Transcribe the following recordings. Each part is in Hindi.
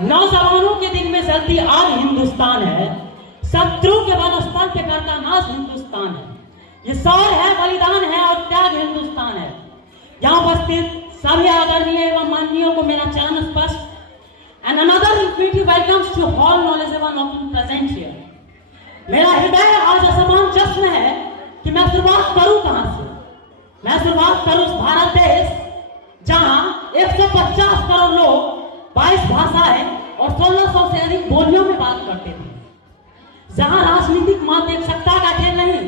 नौजवानों के दिल में जलती आग हिंदुस्तान है, शत्रु के वनस्थल पे करता नाश हिंदुस्तान है। ये शौर्य है, बलिदान है और त्याग हिंदुस्तान है। यहाँ उपस्थित सभी आदरणीय एवं माननीयों को मेरा चरण स्पर्श and another infinity welcomes to all knowledgeable of present here. मेरा हृदय आज असमंजस में है कि मैं शुरुआत करूं कहां से। मैं शुरुआत करूं उस भारत देश जहां 150 करोड़ लोग 22 भाषाएं और 1600 से अधिक बोलियों में बात करते थे, जहां राजनीतिक मात्र एक सत्ता का खेल नहीं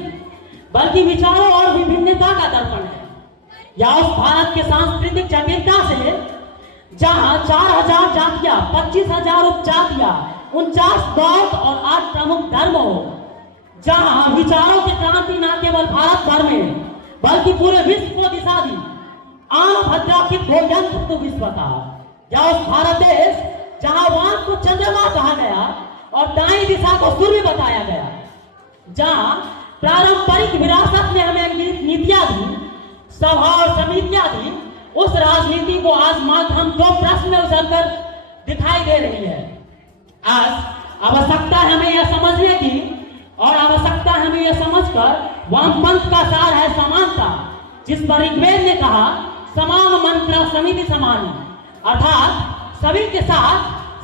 बल्कि विचारों और विभिन्नता का दर्पण है। या उस भारत के सांस्कृतिक जटिलता से जहां 4000 जातियां, 25,000 उपजातियां, 49 बौद्ध और 8 प्रमुख धर्म हो, जहां विचारों की क्रांति न केवल भारत भर में बल्कि पूरे विश्व को दिशा दी, आम भद्राखित भोजन को विश्वता। या उस भारत देश जहां वाम को चंद्रमा कहा गया और दाई दिशा को सूर्य बताया गया, जहां पारंपरिक विरासत ने हमें नीतियां दी, सभा और समितियां दी, उस राजनीति को आज मात्र हम 2 प्रश्न में उजलकर दिखाई दे रही है। आज आवश्यकता है हमें यह समझने की और आवश्यकता है हमें यह समझकर वामपंथ का सार है समानता, जिस पर ऋग्वेद ने कहा समान मंत्र समिति समान, अर्थात सभी के साथ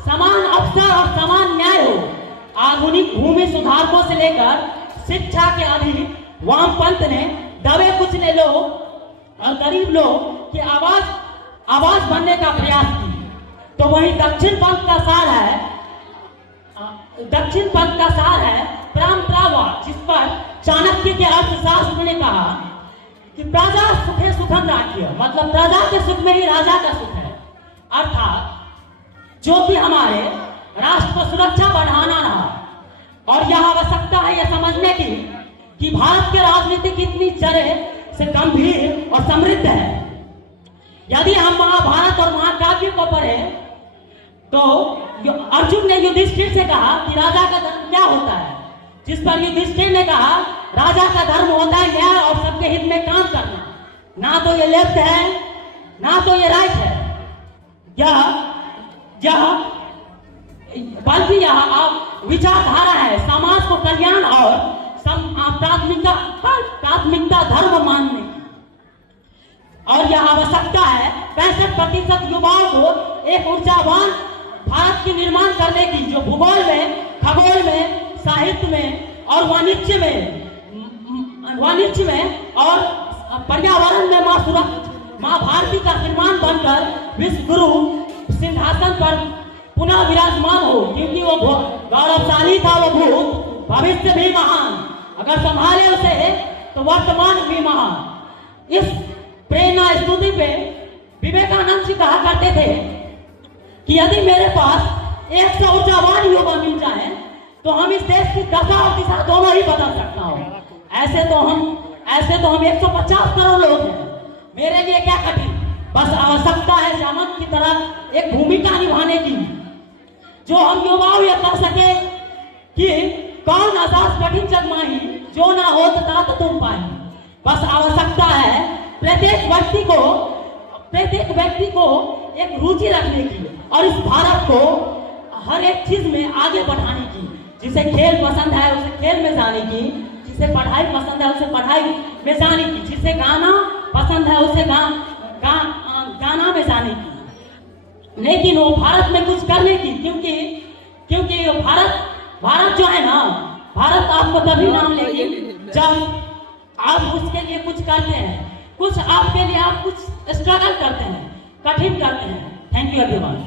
समान अवसर और समान न्याय हो। आधुनिक भूमि सुधारकों से लेकर शिक्षा के अधिक वामपंथ ने दबे कुचले लोग और गरीब लोग की आवाज बनने का प्रयास की। तो वही दक्षिण पंथ का सार है परंपरावाद, जिस पर चाणक्य के अर्थशास्त्र ने कहा कि प्रजा सुखे सुखम राज्य, मतलब प्रजा के सुख में ही राजा का सुख है। अर्थात जो कि हमारे राष्ट्र को सुरक्षा बढ़ाना रहा। और यह आवश्यकता है यह समझने की कि भारत की राजनीति कितनी जड़ें से गंभीर और समृद्ध है। यदि हम महाभारत और महाकाव्य को पढ़े तो अर्जुन ने युधिष्ठिर से कहा कि राजा का धर्म क्या होता है, जिस पर युधिष्ठिर ने कहा राजा का धर्म होता है न्याय और सबके हित में काम करना। ना तो ये लेफ्ट है ना तो ये राइट है, बल्कि यह विचारधारा है समाज को कल्याण और प्राथमिकता धर्म मानने की। और यह आवश्यकता है 65% युवाओं को एक ऊर्जावान भारत की निर्माण करने की, जो भूगोल में, खगोल में, साहित्य में और वाणिज्य में और पर्यावरण में माँ भारती का निर्माण बनकर विश्व गुरु सिंहासन पर पुनः विराजमान हो, क्योंकि वो गौरवशाली था वो भूत, भविष्य भी महान, अगर संभाले उसे तो वर्तमान भी महान। इस प्रेरणा स्तुति पे विवेकानंद जी कहा करते थे कि यदि मेरे पास 100 ऊर्जावान युवा मिल जाए तो हम इस देश की दशा और दिशा दोनों ही बदल सकता हूं। ऐसे तो हम 150 करोड़ लोग हैं, मेरे लिए क्या कठिन, बस आवश्यकता है जामन की तरह एक भूमिका निभाने की, जो हम युवाओं यह कर सके कि कौन आजाद कठिन जग माही, जो ना हो तात तुम पाई। बस आवश्यकता है प्रत्येक व्यक्ति को एक रुचि रखने की और इस भारत को हर एक चीज में आगे बढ़ाने की। जिसे खेल पसंद है उसे खेल में जाने की, जिसे पढ़ाई पसंद है उसे पढ़ाई में जाने की, जिसे गाना पसंद है उसे गाना में जाने की, लेकिन वो भारत में कुछ करने की, क्योंकि भारत जो है ना, भारत आपको तभी नाम लेगी जब आप उसके लिए कुछ करते हैं, कुछ आपके लिए आप कुछ स्ट्रगल करते हैं, कठिन करते हैं। Thank you everyone.